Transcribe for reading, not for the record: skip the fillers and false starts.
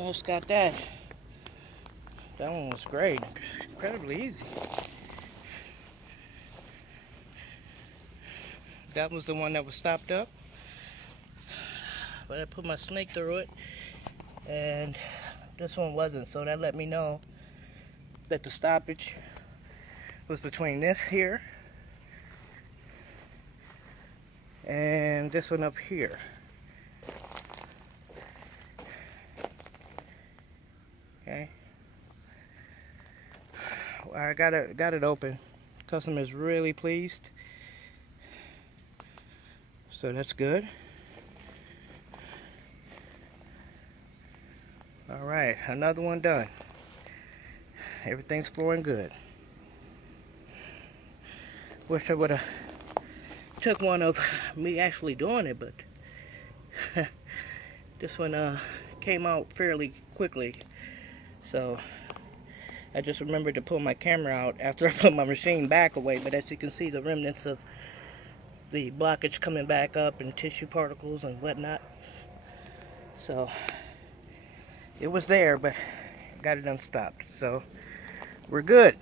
Almost got that. That one was great. Incredibly easy. That was the one that was stopped up. But I put my snake through it. And this one wasn't. So that let me know that the stoppage was between this here and this one up here. Okay. I got it open. Customer's really pleased. So that's good. All right, another one done. Everything's flowing good. Wish I would have took one of me actually doing it, but this one came out fairly quickly. So I just remembered to pull my camera out after I put my machine back away, but as you can see, the remnants of the blockage coming back up and tissue particles and whatnot. So it was there, but got it unstopped. So we're good.